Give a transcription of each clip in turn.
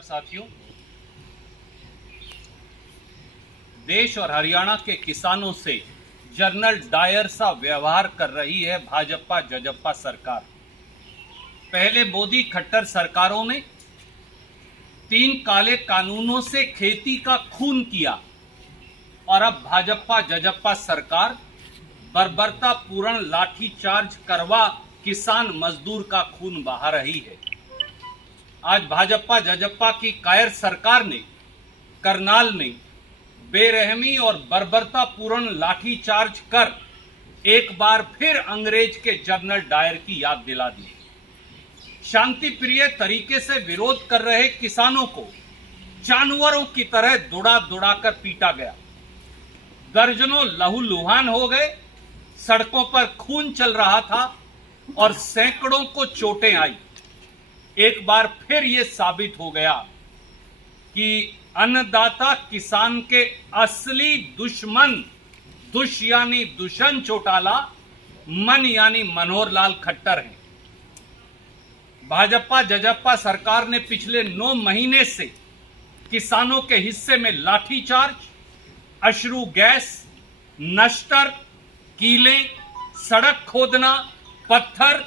नमस्कार साथियों। देश और हरियाणा के किसानों से जनरल डायर सा व्यवहार कर रही है भाजपा जजप्पा सरकार। पहले मोदी खट्टर सरकारों ने 3 काले कानूनों से खेती का खून किया और अब भाजपा जजप्पा सरकार बर्बरतापूर्ण लाठीचार्ज करवा किसान मजदूर का खून बहा रही है। आज भाजपा जजप्पा की कायर सरकार ने करनाल में बेरहमी और बर्बरतापूर्ण लाठीचार्ज कर एक बार फिर अंग्रेज के जनरल डायर की याद दिला दी। शांति प्रिय तरीके से विरोध कर रहे किसानों को जानवरों की तरह दुड़ा दुड़ा कर पीटा गया। दर्जनों लहूलुहान हो गए, सड़कों पर खून चल रहा था और सैकड़ों को चोटें आई। एक बार फिर यह साबित हो गया कि अन्नदाता किसान के असली दुश्मन यानी दुष्यंत चौटाला, मन यानी मनोहर लाल खट्टर हैं। भाजपा जजप्पा सरकार ने पिछले 9 महीने से किसानों के हिस्से में लाठीचार्ज, अश्रु गैस, नश्तर, कीलें, सड़क खोदना, पत्थर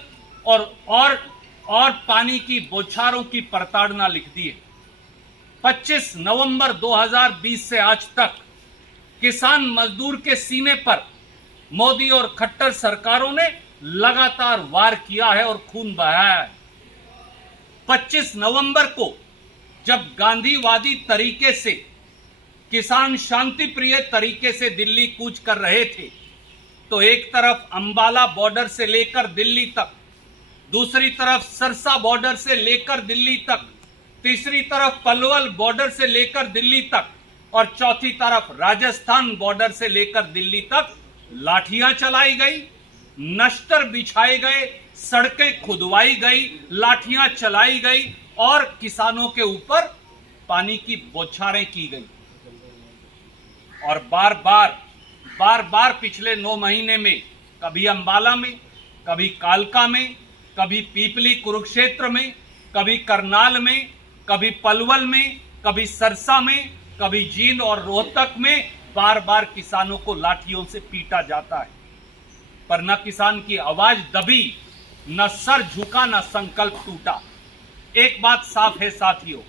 और पानी की बौछारों की प्रताड़ना लिख दी है। 25 नवंबर 2020 से आज तक किसान मजदूर के सीने पर मोदी और खट्टर सरकारों ने लगातार वार किया है और खून बहाया है। 25 नवंबर को जब गांधीवादी तरीके से किसान शांति प्रिय तरीके से दिल्ली कूच कर रहे थे तो एक तरफ अंबाला बॉर्डर से लेकर दिल्ली तक, दूसरी तरफ सरसा बॉर्डर से लेकर दिल्ली तक, तीसरी तरफ पलवल बॉर्डर से लेकर दिल्ली तक और चौथी तरफ राजस्थान बॉर्डर से लेकर दिल्ली तक लाठियां चलाई गई, नश्तर बिछाए गए, सड़कें खुदवाई गई, लाठियां चलाई गई और किसानों के ऊपर पानी की बौछारें की गई। और बार बार पिछले 9 महीने में कभी अंबाला में, कभी कालका में, कभी पीपली कुरुक्षेत्र में, कभी करनाल में, कभी पलवल में, कभी सरसा में, कभी जींद और रोहतक में बार बार किसानों को लाठियों से पीटा जाता है। पर न किसान की आवाज दबी, न सर झुका, न संकल्प टूटा। एक बात साफ है साथियों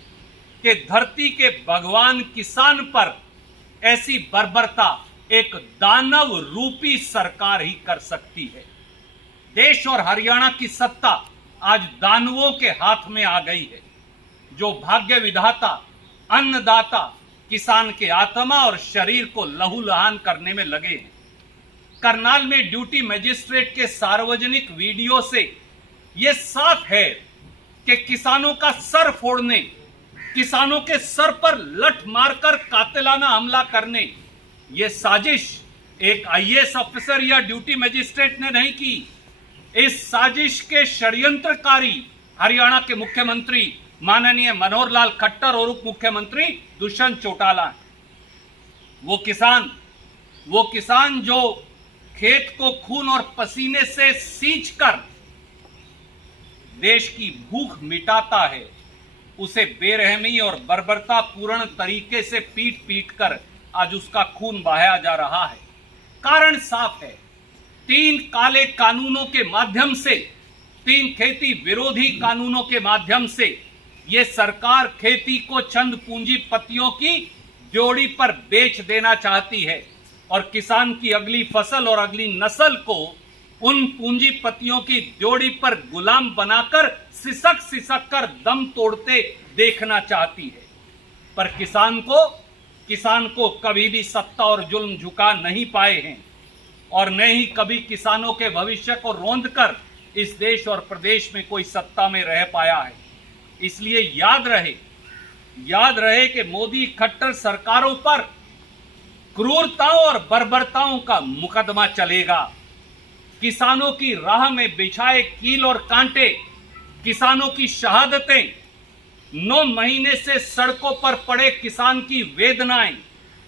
कि धरती के भगवान किसान पर ऐसी बर्बरता एक दानव रूपी सरकार ही कर सकती है। देश और हरियाणा की सत्ता आज दानवों के हाथ में आ गई है, जो भाग्य विधाता, अन्नदाता, किसान के आत्मा और शरीर को लहूलुहान करने में लगे हैं। करनाल में ड्यूटी मजिस्ट्रेट के सार्वजनिक वीडियो से यह साफ है कि किसानों का सर फोड़ने, किसानों के सर पर लठ मारकर कातिलाना हमला करने, यह साजिश एक आईएएस ऑफिसर या ड्यूटी मजिस्ट्रेट ने नहीं की। इस साजिश के षड्यंत्रकारी हरियाणा के मुख्यमंत्री माननीय मनोहर लाल खट्टर और उप मुख्यमंत्री दुष्यंत चौटाला। वो किसान जो खेत को खून और पसीने से सींचकर देश की भूख मिटाता है, उसे बेरहमी और बर्बरतापूर्ण तरीके से पीट कर आज उसका खून बहाया जा रहा है। कारण साफ है, 3 काले कानूनों के माध्यम से, 3 खेती विरोधी कानूनों के माध्यम से यह सरकार खेती को चंद पूंजीपतियों की जोड़ी पर बेच देना चाहती है और किसान की अगली फसल और अगली नस्ल को उन पूंजीपतियों की जोड़ी पर गुलाम बनाकर सिसक कर दम तोड़ते देखना चाहती है। पर किसान को कभी भी सत्ता और जुल्म झुका नहीं पाए हैं और न ही कभी किसानों के भविष्य को रौंद कर इस देश और प्रदेश में कोई सत्ता में रह पाया है। इसलिए याद रहे कि मोदी खट्टर सरकारों पर क्रूरताओं और बर्बरताओं का मुकदमा चलेगा। किसानों की राह में बिछाए कील और कांटे, किसानों की शहादतें, 9 महीने से सड़कों पर पड़े किसान की वेदनाएं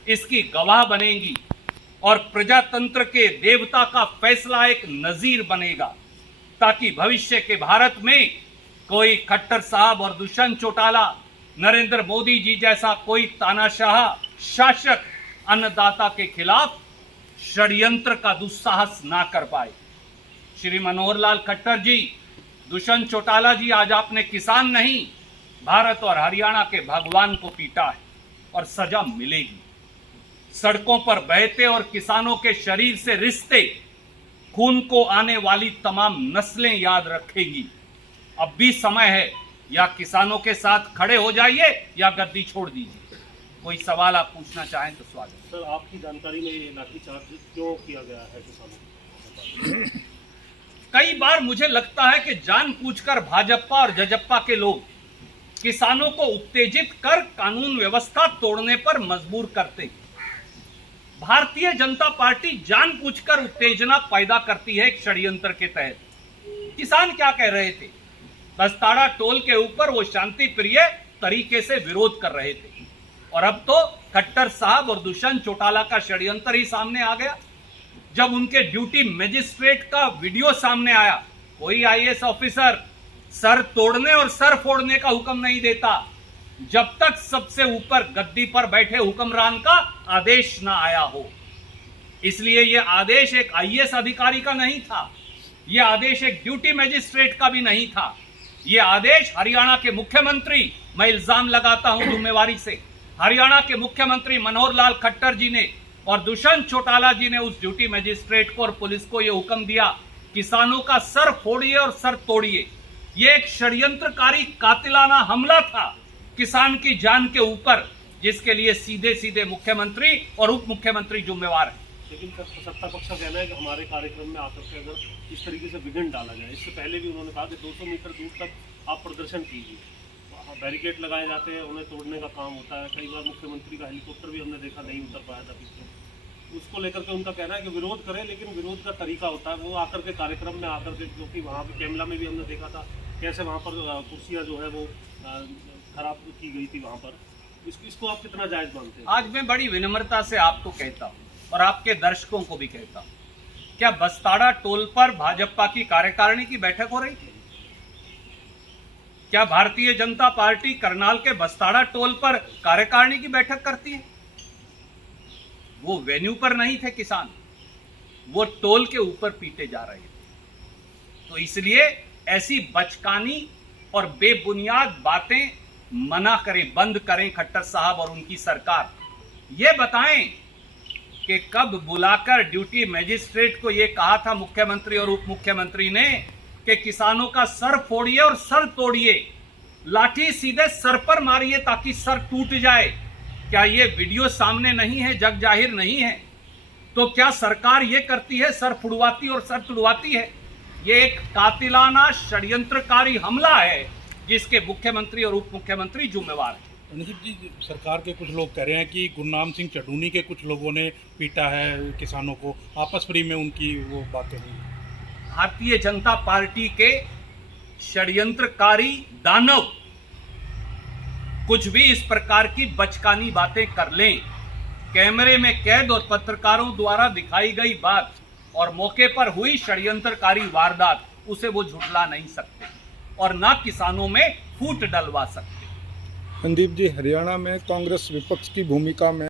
इसकी गवाह बनेंगी और प्रजातंत्र के देवता का फैसला एक नजीर बनेगा, ताकि भविष्य के भारत में कोई खट्टर साहब और दुष्यंत चौटाला नरेंद्र मोदी जी जैसा कोई तानाशाह शासक अन्नदाता के खिलाफ षड्यंत्र का दुस्साहस ना कर पाए। श्री मनोहर लाल खट्टर जी, दुष्यंत चौटाला जी, आज आपने किसान नहीं, भारत और हरियाणा के भगवान को पीटा है और सजा मिलेगी। सड़कों पर बहते और किसानों के शरीर से रिश्ते खून को आने वाली तमाम नस्लें याद रखेंगी। अब भी समय है, या किसानों के साथ खड़े हो जाइए या गद्दी छोड़ दीजिए। कोई सवाल आप पूछना चाहें तो स्वागत। सर, आपकी जानकारी में ये लाठीचार्ज क्यों किया गया है किसानों को? कई बार मुझे लगता है कि जानबूझकर भाजपा और जजप्पा के लोग किसानों को उत्तेजित कर कानून व्यवस्था तोड़ने पर मजबूर करते। भारतीय जनता पार्टी जानबूझकर उत्तेजना पैदा करती है एक षड्यंत्र के तहत। किसान क्या कह रहे थे? बस्ताड़ा टोल के ऊपर वो शांति प्रिय तरीके से विरोध कर रहे थे, और अब तो खट्टर साहब और दुष्यंत चौटाला का षड्यंत्र ही सामने आ गया। जब उनके ड्यूटी मजिस्ट्रेट का वीडियो सामने आया, कोई आईएएस ऑफिसर सर तोड़ने और सर फोड़ने का हुक्म नहीं देता जब तक सबसे ऊपर गद्दी पर बैठे हुक्मरान का आदेश ना आया हो। इसलिए यह आदेश एक आईएएस अधिकारी का नहीं था, यह आदेश एक ड्यूटी मजिस्ट्रेट का भी नहीं था। यह आदेश हरियाणा के मुख्यमंत्री, मैं इल्जाम लगाता हूं जिम्मेवारी से, हरियाणा के मुख्यमंत्री मनोहर लाल खट्टर जी ने और दुष्यंत चौटाला जी ने उस ड्यूटी मजिस्ट्रेट को और पुलिस को यह हुक्म दिया, किसानों का सर फोड़िए और सर तोड़िए। यह एक षड्यंत्रकारी कातिलाना हमला था किसान की जान के ऊपर, जिसके लिए सीधे सीधे मुख्यमंत्री और उप मुख्यमंत्री जिम्मेवार है। लेकिन सत्ता पक्ष का कहना है कि हमारे कार्यक्रम में आकर के अगर इस तरीके से विघ्न डाला जाए, इससे पहले भी उन्होंने कहा कि 200 मीटर दूर तक आप प्रदर्शन कीजिए, बैरिकेड लगाए जाते हैं, उन्हें तोड़ने का काम होता है। कई बार मुख्यमंत्री का हेलीकॉप्टर भी हमने देखा नहीं उतर पाया था पीछे। उसको लेकर के उनका कहना है कि विरोध करें, लेकिन विरोध का तरीका होता है वो आकर के कार्यक्रम में आकर के, क्योंकि वहाँ पे कैमला में भी हमने देखा था कैसे वहाँ पर कुर्सियाँ जो है वो खराब की गई थी वहाँ पर। इसको आप कितना जायज मानते हैं? आज मैं बड़ी विनम्रता से आपको कहता हूँ और आपके दर्शकों को भी कहता हूँ, क्या बस्ताड़ा टोल पर भाजपा की कार्यकारिणी की बैठक हो रही थी? क्या भारतीय जनता पार्टी करनाल के बस्ताड़ा टोल पर कार्यकारिणी की बैठक करती है? वो वेन्यू पर नहीं थे किसान, वो टोल के ऊपर पीटे जा रहे थे। तो इसलिए ऐसी बचकानी और बेबुनियाद बातें मना करें, बंद करें खट्टर साहब और उनकी सरकार। ये बताएं कि कब बुलाकर ड्यूटी मजिस्ट्रेट को यह कहा था मुख्यमंत्री और उप मुख्यमंत्री ने कि किसानों का सर फोड़िए और सर तोड़िए, लाठी सीधे सर पर मारिए ताकि सर टूट जाए। क्या ये वीडियो सामने नहीं है, जग जाहिर नहीं है? तो क्या सरकार ये करती है, सर फुड़वाती और सर तुड़वाती है? ये एक कातिलाना षड्यंत्रकारी हमला है जिसके मुख्यमंत्री और उप मुख्यमंत्री जिम्मेवार हैं। निखिल जी, सरकार के कुछ लोग कह रहे हैं कि गुरनाम सिंह चढ़ूनी के कुछ लोगों ने पीटा है किसानों को, आपस में उनकी वो बातें हुई। भारतीय जनता पार्टी के षड्यंत्रकारी दानव कुछ भी इस प्रकार की बचकानी बातें कर लें, कैमरे में कैद और पत्रकारों द्वारा दिखाई गई बात और मौके पर हुई षड्यंत्रकारी वारदात, उसे वो झुठला नहीं सकते और ना किसानों में फूट डलवा सकते। संदीप जी, हरियाणा में कांग्रेस विपक्ष की भूमिका में